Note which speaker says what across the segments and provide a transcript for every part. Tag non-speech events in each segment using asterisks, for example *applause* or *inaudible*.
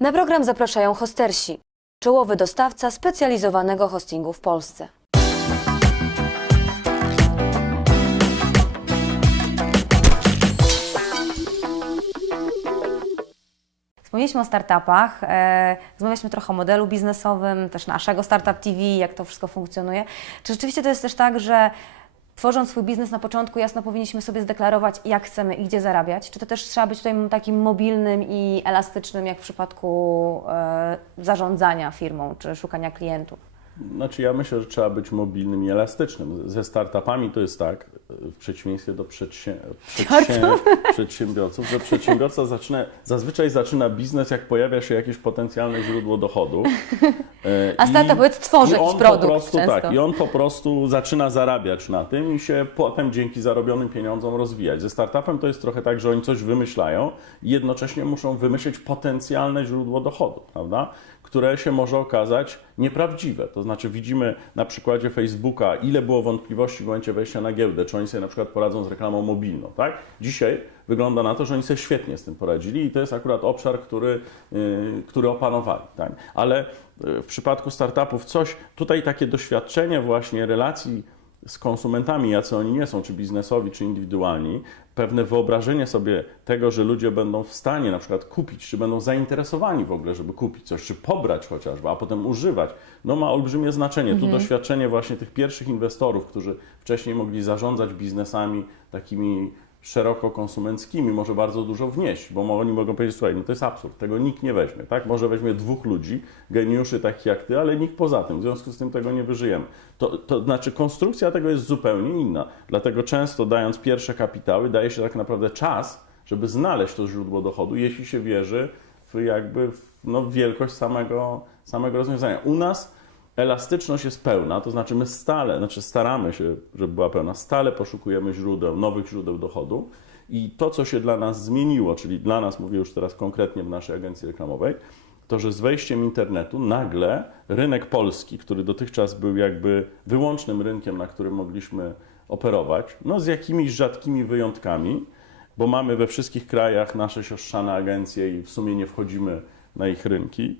Speaker 1: Na program zapraszają hostersi, czołowy dostawca specjalizowanego hostingu w Polsce. Wspomnieliśmy o startupach, e, rozmawialiśmy trochę o modelu biznesowym, też naszego Startup TV, jak to wszystko funkcjonuje. Czy rzeczywiście to jest też tak, że tworząc swój biznes na początku jasno powinniśmy sobie zdeklarować, jak chcemy i gdzie zarabiać? Czy to też trzeba być tutaj takim mobilnym i elastycznym, jak w przypadku e, zarządzania firmą czy szukania klientów?
Speaker 2: Znaczy ja myślę, że trzeba być mobilnym i elastycznym. Ze startupami to jest tak, w przeciwieństwie do przedsię... przedsię... przedsiębiorców, że przedsiębiorca zaczyna, zazwyczaj zaczyna biznes, jak pojawia się jakieś potencjalne źródło dochodu.
Speaker 1: A startup tworzy
Speaker 2: i on
Speaker 1: produkt
Speaker 2: Po prostu,
Speaker 1: często.
Speaker 2: tak, I on po prostu zaczyna zarabiać na tym i się potem dzięki zarobionym pieniądzom rozwijać. Ze startupem to jest trochę tak, że oni coś wymyślają i jednocześnie muszą wymyślić potencjalne źródło dochodu, prawda? które się może okazać nieprawdziwe. To znaczy widzimy na przykładzie Facebooka, ile było wątpliwości w momencie wejścia na giełdę, czy oni sobie na przykład poradzą z reklamą mobilną. Tak? Dzisiaj wygląda na to, że oni sobie świetnie z tym poradzili i to jest akurat obszar, który, yy, który opanowali. Tak? Ale yy, w przypadku startupów coś, tutaj takie doświadczenie właśnie relacji z konsumentami, jacy oni nie są, czy biznesowi, czy indywidualni, pewne wyobrażenie sobie tego, że ludzie będą w stanie na przykład kupić, czy będą zainteresowani w ogóle, żeby kupić coś, czy pobrać chociażby, a potem używać, no ma olbrzymie znaczenie. Tu doświadczenie właśnie tych pierwszych inwestorów, którzy wcześniej mogli zarządzać biznesami takimi szeroko konsumenckimi może bardzo dużo wnieść, bo oni mogą powiedzieć, słuchaj, no to jest absurd, tego nikt nie weźmie, tak? Może weźmie dwóch ludzi, geniuszy takich jak ty, ale nikt poza tym, w związku z tym tego nie wyżyjemy. To, to znaczy konstrukcja tego jest zupełnie inna, dlatego często dając pierwsze kapitały daje się tak naprawdę czas, żeby znaleźć to źródło dochodu, jeśli się wierzy w jakby w, no, wielkość samego, samego rozwiązania. U nas elastyczność jest pełna, to znaczy my stale, znaczy staramy się, żeby była pełna, stale poszukujemy źródeł, nowych źródeł dochodu i to, co się dla nas zmieniło, czyli dla nas, mówię już teraz konkretnie w naszej agencji reklamowej, to, że z wejściem internetu nagle rynek polski, który dotychczas był jakby wyłącznym rynkiem, na którym mogliśmy operować, no z jakimiś rzadkimi wyjątkami, bo mamy we wszystkich krajach nasze siostrzane agencje i w sumie nie wchodzimy na ich rynki,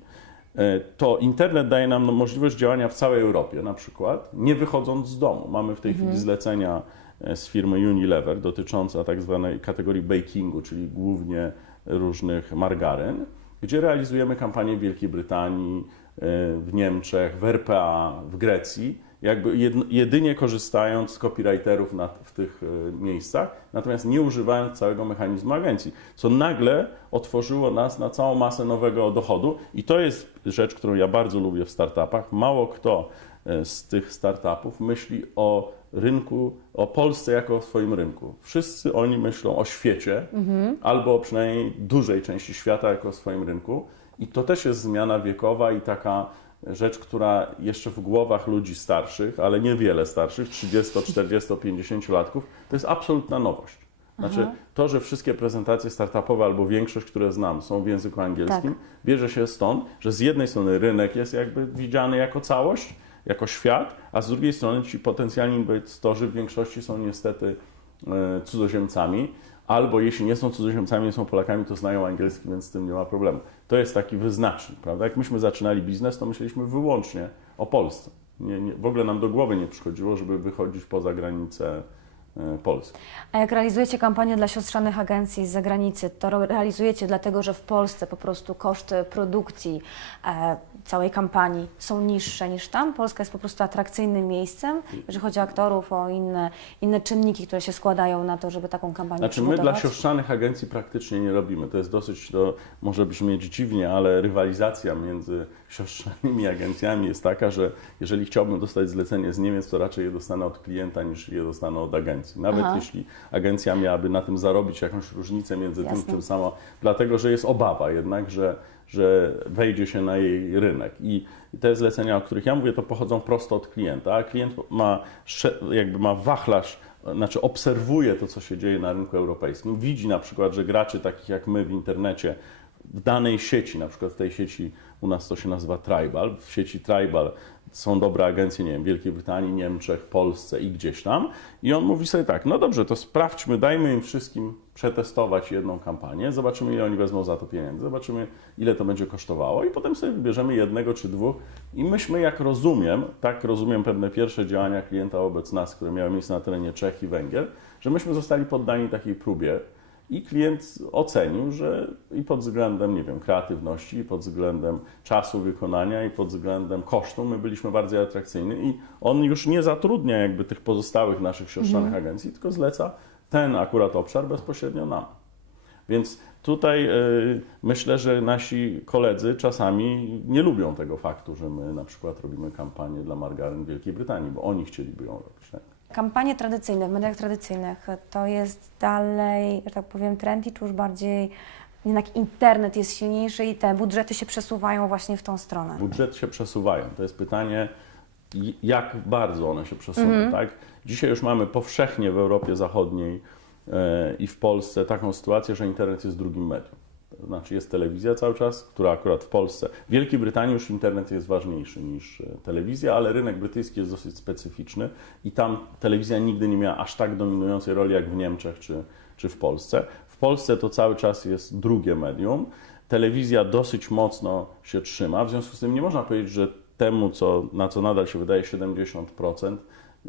Speaker 2: to internet daje nam możliwość działania w całej Europie na przykład, nie wychodząc z domu. Mamy w tej chwili zlecenia e, z firmy Unilever dotyczące tak zwanej kategorii bakingu, czyli głównie różnych margaryn, gdzie realizujemy kampanię w Wielkiej Brytanii, e, w Niemczech, w RPA, w Grecji, jakby jedynie korzystając z copywriterów na, w tych e, miejscach, natomiast nie używając całego mechanizmu agencji, co nagle otworzyło nas na całą masę nowego dochodu i to jest rzecz, którą ja bardzo lubię w startupach. Mało kto e, z tych startupów myśli o rynku, o Polsce jako o swoim rynku. Wszyscy oni myślą o świecie, albo przynajmniej dużej części świata jako o swoim rynku. I to też jest zmiana wiekowa i taka rzecz, która jeszcze w głowach ludzi starszych, ale niewiele starszych, 30, 40, 50 latków, to jest absolutna nowość. Znaczy to, że wszystkie prezentacje startupowe albo większość, które znam, są w języku angielskim, bierze się stąd, że z jednej strony rynek jest jakby widziany jako całość, jako świat, a z drugiej strony ci potencjalni inwestorzy w większości są niestety e, cudzoziemcami, albo jeśli nie są cudzoziemcami, nie są Polakami, to znają angielski, więc z tym nie ma problemu. To jest taki wyznacznik, prawda? Jak myśmy zaczynali biznes, to myśleliśmy wyłącznie o Polsce. Nie, nie, w ogóle nam do głowy nie przychodziło, żeby wychodzić poza granice e, Polski.
Speaker 1: A jak realizujecie kampanię dla siostrzanych agencji z zagranicy, to realizujecie dlatego, że w Polsce po prostu koszty produkcji e, całej kampanii są niższe niż tam? Polska jest po prostu atrakcyjnym miejscem, jeżeli chodzi o aktorów, o inne, inne czynniki, które się składają na to, żeby taką kampanię
Speaker 2: Znaczy my dla siostrzanych agencji praktycznie nie robimy. To jest dosyć, to może brzmieć dziwnie, ale rywalizacja między siostrzanymi agencjami jest taka, że jeżeli chciałbym dostać zlecenie z Niemiec, to raczej je dostanę od klienta niż je dostanę od agencji. Nawet
Speaker 1: Aha.
Speaker 2: jeśli agencja miałaby na tym zarobić jakąś różnicę między tym,
Speaker 1: Jasne.
Speaker 2: czym samo, dlatego że jest obawa jednak, że, że wejdzie się na jej rynek. I te zlecenia, o których ja mówię, to pochodzą prosto od klienta, a klient ma, jakby ma wachlarz znaczy obserwuje to, co się dzieje na rynku europejskim, widzi na przykład, że graczy takich jak my w internecie, w danej sieci, na przykład w tej sieci u nas to się nazywa Tribal, w sieci Tribal są dobre agencje, nie wiem, Wielkiej Brytanii, Niemczech, Polsce i gdzieś tam. I on mówi sobie tak, no dobrze, to sprawdźmy, dajmy im wszystkim przetestować jedną kampanię, zobaczymy, ile oni wezmą za to pieniędzy, zobaczymy, ile to będzie kosztowało i potem sobie wybierzemy jednego czy dwóch. I myśmy, jak rozumiem, tak rozumiem pewne pierwsze działania klienta wobec nas, które miały miejsce na terenie Czech i Węgier, że myśmy zostali poddani takiej próbie, i klient ocenił, że i pod względem, nie wiem, kreatywności, i pod względem czasu wykonania, i pod względem kosztu my byliśmy bardziej atrakcyjni i on już nie zatrudnia jakby tych pozostałych naszych siostrzanych agencji, tylko zleca ten akurat obszar bezpośrednio nam. Więc tutaj y, myślę, że nasi koledzy czasami nie lubią tego faktu, że my na przykład robimy kampanię dla margaryn w Wielkiej Brytanii, bo oni chcieliby ją robić. Tak?
Speaker 1: Kampanie tradycyjne, w mediach tradycyjnych, to jest dalej, że tak powiem, trend i czy już bardziej jednak internet jest silniejszy i te budżety się przesuwają właśnie w tą stronę?
Speaker 2: budżet się przesuwają. To jest pytanie, jak bardzo one się przesuną. Tak? Dzisiaj już mamy powszechnie w Europie Zachodniej e, i w Polsce taką sytuację, że internet jest drugim medium. Znaczy jest telewizja cały czas, która akurat w Polsce, w Wielkiej Brytanii już internet jest ważniejszy niż e, telewizja, ale rynek brytyjski jest dosyć specyficzny i tam telewizja nigdy nie miała aż tak dominującej roli jak w Niemczech czy, czy w Polsce. W Polsce to cały czas jest drugie medium. Telewizja dosyć mocno się trzyma, w związku z tym nie można powiedzieć, że temu, co, na co nadal się wydaje 70%,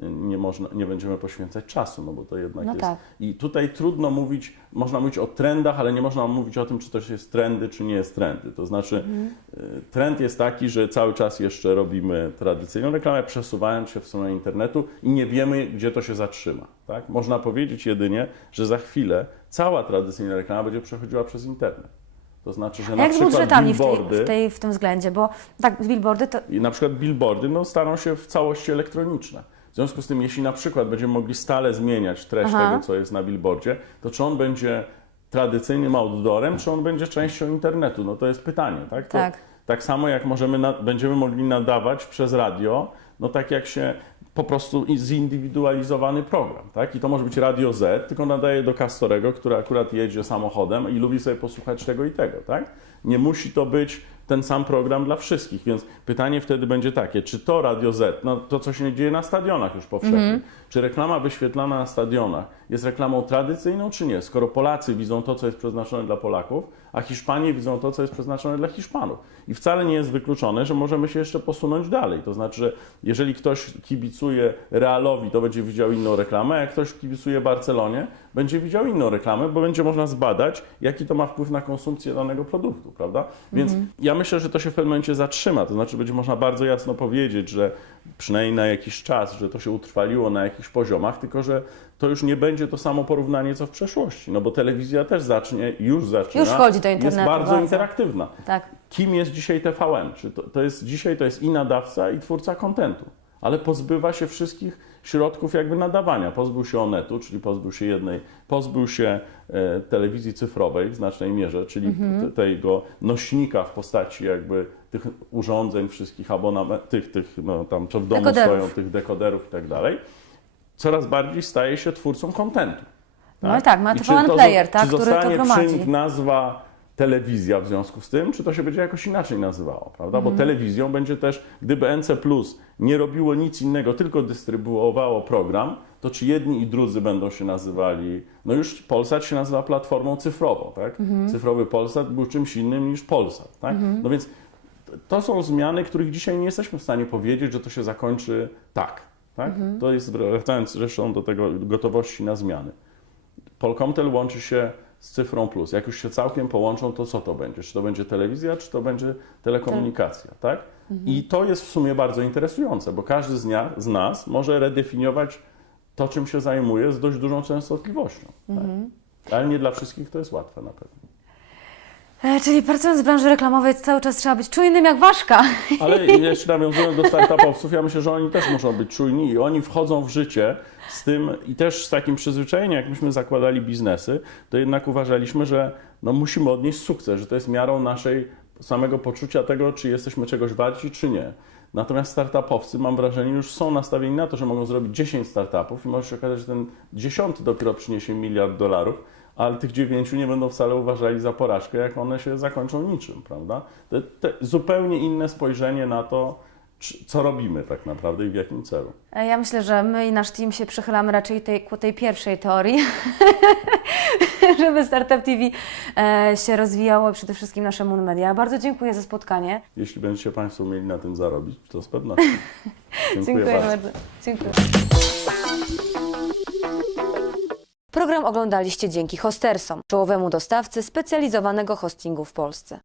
Speaker 2: nie, można, nie będziemy poświęcać czasu, no bo to jednak
Speaker 1: No
Speaker 2: jest.
Speaker 1: tak.
Speaker 2: I tutaj trudno mówić, można mówić o trendach, ale nie można mówić o tym, czy to jest trendy, czy nie jest trendy. To znaczy,
Speaker 1: Mhm.
Speaker 2: y, trend jest taki, że cały czas jeszcze robimy tradycyjną reklamę, przesuwając się w stronę internetu i nie wiemy, gdzie to się zatrzyma. Tak? Można powiedzieć jedynie, że za chwilę cała tradycyjna reklama będzie przechodziła przez internet. To znaczy, że
Speaker 1: A
Speaker 2: na
Speaker 1: jak z
Speaker 2: przykład
Speaker 1: budżetami w, tej,
Speaker 2: billboardy,
Speaker 1: w, tej, w tym względzie? Bo tak, billboardy to
Speaker 2: i na przykład billboardy no, staną się w całości elektroniczne. W związku z tym, jeśli na przykład będziemy mogli stale zmieniać treść
Speaker 1: Aha.
Speaker 2: tego, co jest na billboardzie, to czy on będzie tradycyjnym outdoorem, czy on będzie częścią internetu? No to jest pytanie, tak? To,
Speaker 1: Tak.
Speaker 2: tak samo jak możemy na, będziemy mogli nadawać przez radio, no tak jak się po prostu zindywidualizowany program, tak? I to może być Radio Z, tylko nadaje do Castorego, który akurat jedzie samochodem i lubi sobie posłuchać tego i tego, tak? Nie musi to być ten sam program dla wszystkich, więc pytanie wtedy będzie takie, czy to Radio Z, no to co się dzieje na stadionach już powszechnie, czy reklama wyświetlana na stadionach jest reklamą tradycyjną, czy nie? Skoro Polacy widzą to, co jest przeznaczone dla Polaków, a Hiszpanie widzą to, co jest przeznaczone dla Hiszpanów. I wcale nie jest wykluczone, że możemy się jeszcze posunąć dalej. To znaczy, że jeżeli ktoś kibicuje Realowi, to będzie widział inną reklamę, a jak ktoś kibicuje Barcelonie, będzie widział inną reklamę, bo będzie można zbadać, jaki to ma wpływ na konsumpcję danego produktu, prawda? Więc ja myślę, że to się w pewnym momencie zatrzyma. To znaczy, będzie można bardzo jasno powiedzieć, że przynajmniej na jakiś czas, że to się utrwaliło na jakichś poziomach, tylko że to już nie będzie to samo porównanie, co w przeszłości. No bo telewizja też zacznie, już zaczyna.
Speaker 1: Już wchodzi do
Speaker 2: Jest
Speaker 1: internetu
Speaker 2: bardzo,
Speaker 1: bardzo.
Speaker 2: interaktywna.
Speaker 1: tak.
Speaker 2: Kim jest dzisiaj TVN? Czy to, to jest, dzisiaj to jest i nadawca, i twórca kontentu, ale pozbywa się wszystkich środków jakby nadawania. Pozbył się Onetu, czyli pozbył się jednej, pozbył się e, telewizji cyfrowej w znacznej mierze, czyli
Speaker 1: Mhm.
Speaker 2: te- tego nośnika w postaci jakby tych urządzeń, wszystkich abonamentów, tych, tych no, tam co w domu
Speaker 1: Dekoderów.
Speaker 2: stoją, tych dekoderów i tak dalej. Coraz bardziej staje się twórcą kontentu.
Speaker 1: No i tak, ma
Speaker 2: czy to,
Speaker 1: Player, tak,
Speaker 2: czy
Speaker 1: który to
Speaker 2: zostanie
Speaker 1: gromadzi.
Speaker 2: przy nich nazwa telewizja w związku z tym, czy to się będzie jakoś inaczej nazywało, prawda?
Speaker 1: Mhm.
Speaker 2: Bo telewizją będzie też, gdyby NC Plus nie robiło nic innego, tylko dystrybuowało program, to czy jedni i drudzy będą się nazywali, no już Polsat się nazywa platformą cyfrową, tak?
Speaker 1: Mhm.
Speaker 2: Cyfrowy Polsat był czymś innym niż Polsat, tak? No więc to są zmiany, których dzisiaj nie jesteśmy w stanie powiedzieć, że to się zakończy tak. tak?
Speaker 1: Mhm.
Speaker 2: To jest, wracając zresztą do tego gotowości na zmiany. Polkomtel łączy się z cyfrą plus. Jak już się całkiem połączą, to co to będzie? Czy to będzie telewizja, czy to będzie telekomunikacja, tak? I to jest w sumie bardzo interesujące, bo każdy z, nia, z nas może redefiniować to, czym się zajmuje z dość dużą częstotliwością. Tak? Ale nie dla wszystkich to jest łatwe na pewno.
Speaker 1: E, czyli pracując w branży reklamowej cały czas trzeba być czujnym jak ważka. *laughs*
Speaker 2: Ale jeszcze nawiązując do startupowców, ja myślę, że oni też muszą być czujni i oni wchodzą w życie z tym i też z takim przyzwyczajeniem, jak myśmy zakładali biznesy, to jednak uważaliśmy, że no, musimy odnieść sukces, że to jest miarą naszej samego poczucia tego, czy jesteśmy czegoś warci, czy nie. Natomiast startupowcy, mam wrażenie, już są nastawieni na to, że mogą zrobić 10 startupów i może się okazać, że ten dziesiąty dopiero przyniesie miliard dolarów, ale tych dziewięciu nie będą wcale uważali za porażkę, jak one się zakończą niczym, prawda? To, to zupełnie inne spojrzenie na to, co robimy tak naprawdę i w jakim celu.
Speaker 1: E, Ja myślę, że my i nasz team się przychylamy raczej tej, ku tej pierwszej teorii, *laughs* żeby Startup TV e, się rozwijało, przede wszystkim nasze Moon Media. Bardzo dziękuję za spotkanie.
Speaker 2: Jeśli będziecie Państwo mieli na tym zarobić, to z pewnością. *laughs* Dziękuję,
Speaker 1: Dziękuję
Speaker 2: bardzo.
Speaker 1: bardzo. Dziękuję. Program oglądaliście dzięki Hostersom, czołowemu dostawcy specjalizowanego hostingu w Polsce.